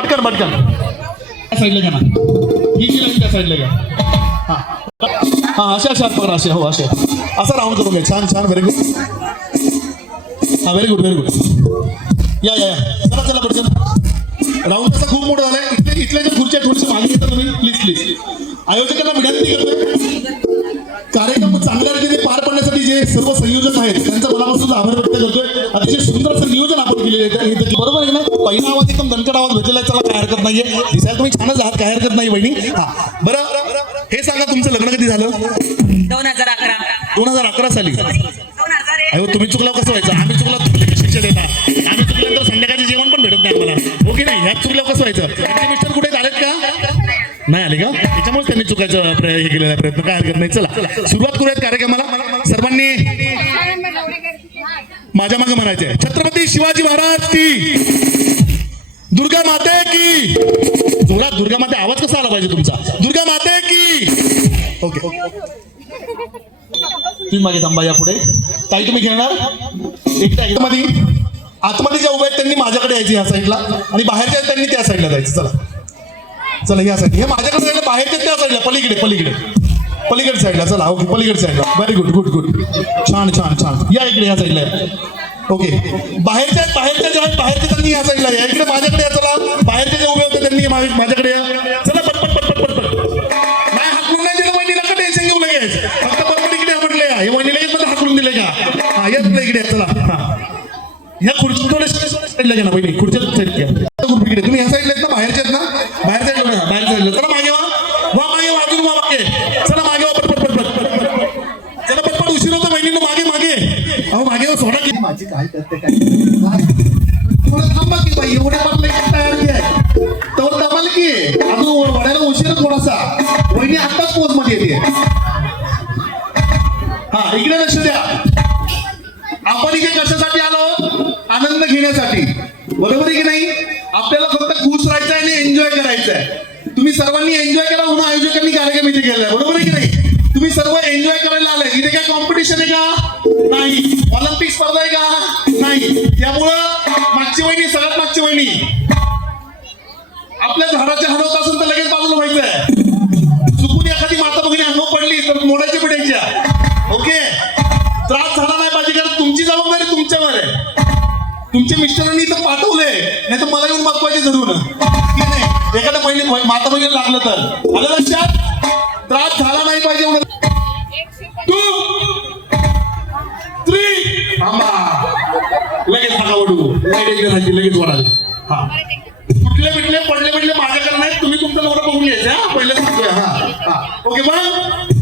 पटकन पटकन. साईडला घ्या ना. ही जी त्या साईडला घ्या. हा. हा असे असे हात असे हो असे. असा राऊंड करून घ्या. छान छान व्हेरी गुड हा व्हेरी गुड व्हेरी गुड या या या. चला चला पटकन. राऊंड तसा खूप मोठं झालाय. इथले इथल्या ज्या खुर्च्या थोडीशी मागे येतात तुम्ही प्लीज प्लीज आयोजकांना विनंती करतोय. कार्यक्रम चांगल्या रीतीने पार पाडण्यासाठी जे सर्व संयोजक आहेत त्यांचा मनापासून आभार व्यक्त करतोय. अतिशय सुंदर इथं. बरोबर आहे ना? पहिला आवाज एकदम दणकट आवाज भेटलेला आहे चला काय हरकत नाहीये. दिसायला तुम्ही छानच आहात काय हरकत नाही वहिनी. हा. बरं हे सांगा तुमचं लग्न कधी झालं? दोन हजार अकरा. दोन हजार अकरा साली. अहो तुम्ही चुकला कसं व्हायचं? आम्ही चुकला तुम्ही लगेच शिक्षा देता? आम्ही चुकल्यानंतर संध्याकाळचे जेवण पण भेटत नाही आम्हाला. हो की नाही? ह्यात चुकल्या कसं व्हायचं? मिस्टर कुठे आलेत का? नाही आले का? त्याच्यामुळे त्यांनी चुकायचं हे केलेला प्रयत्न. काय हरकत नाही. चला. सुरुवात करूयात कार्यक्रमाला. सर्वांनी माझ्या मागे म्हणायचे छत्रपती शिवाजी महाराज की दुर्गा माते की. जोरात दुर्गा माते आवाज कसा आला पाहिजे तुमचा? दुर्गा माते की. ओके. तुम्ही मागे थांबा या पुढे. ताई तुम्ही घेणार? एकटा मध्ये. आतमध्ये ज्या उभ्या आहेत त्यांनी माझ्याकडे यायची ह्या साईडला आणि बाहेरच्या त्यांनी त्या साईडला जायचं. चला. चला या साईड हे माझ्याकडे साईडला बाहेरच्या त्या साईडला पलीकडे पलीकडे. पलीकड साईडला चला ओके पलीकड साईडला व्हेरी गुड गुड गुड छान छान छान. या इकडे या साईडला ओके बाहेरच्या बाहेरच्या ज्या आहेत बाहेरच्या त्यांनी या साईडला या. इकडे माझ्याकडे या चला. बाहेरचे जे उभे होते त्यांनी माझ्याकडे या. चला पटपट पटपट पटपट नाही हाकलून नाही दिलं वहिनी नका टेन्शन घेऊ लगेच फक्त बरोबर इकडे म्हटले हे वहिनी लगेच मला हाकलून दिले का? हा येत नाही इकडे चला. ह्या खुर्ची थोडे साईडला घ्या ना वहिनी. खुर्च्या साईड घ्या. तुम्ही ह्या साईडला आहेत ना बाहेरच्या आहेत ना? बाहेर साईडला बघा, बाहेर साईडला चला मागे वा वा मागे वा अजून वा मागे चला मागे वा पटपट पटपट पटपट चला पटपट उशीर होता वहिनीनं मागे मागे अहो मागे सोडा की. माझी काय करते काय थांबा की बाई एवढे पण नाही तयार आहे? तो दबाल की. अजून वडायला उशीर थोडासा. वहिनी आताच पोच मध्ये येते. हा इकडे लक्ष द्या. आपण इथे कशासाठी आलो? आनंद घेण्यासाठी. बरोबर आहे की नाही? आपल्याला फक्त खुश राहायचं आणि एन्जॉय करायचं आहे. तुम्ही सर्वांनी एन्जॉय करा म्हणून आयोजकांनी कार्यक्रम इथे केला आहे. बरोबर आहे की नाही? तुम्ही सर्व एन्जॉय आलाय इथे काय कॉम्पिटिशन आहे का? नाही. ऑलिम्पिक स्पर्धा आहे का? नाही. त्यामुळं मागची वहिनी सगळ्यात मागची वहिनी. आपल्या झाडाचे हरवत असेल तर लगेच बाजूला व्हायचंय. चुकून एखादी माता भगिनी अंगावर पडली तर मोडायच्या पिढ्याच्या. ओके? त्रास झाला नाही पाहिजे कारण तुमची जबाबदारी तुमच्यावर आहे. तुमच्या मिस्टरांनी इथं पाठवले नाही तर मला येऊन मागवायचे जरूर की नाही? एखाद्या पहिली माता भगिनी लागलं तर. आलं लक्षात? लगेच नका वडू. घराची लगेच वडाल. हा. फुटले बिटले पडले बिटले माझ्याकडे नाही तुम्ही तुमचं नवरा बघून घ्यायचा हा? पहिले सांगतोय हा हा. ओके मग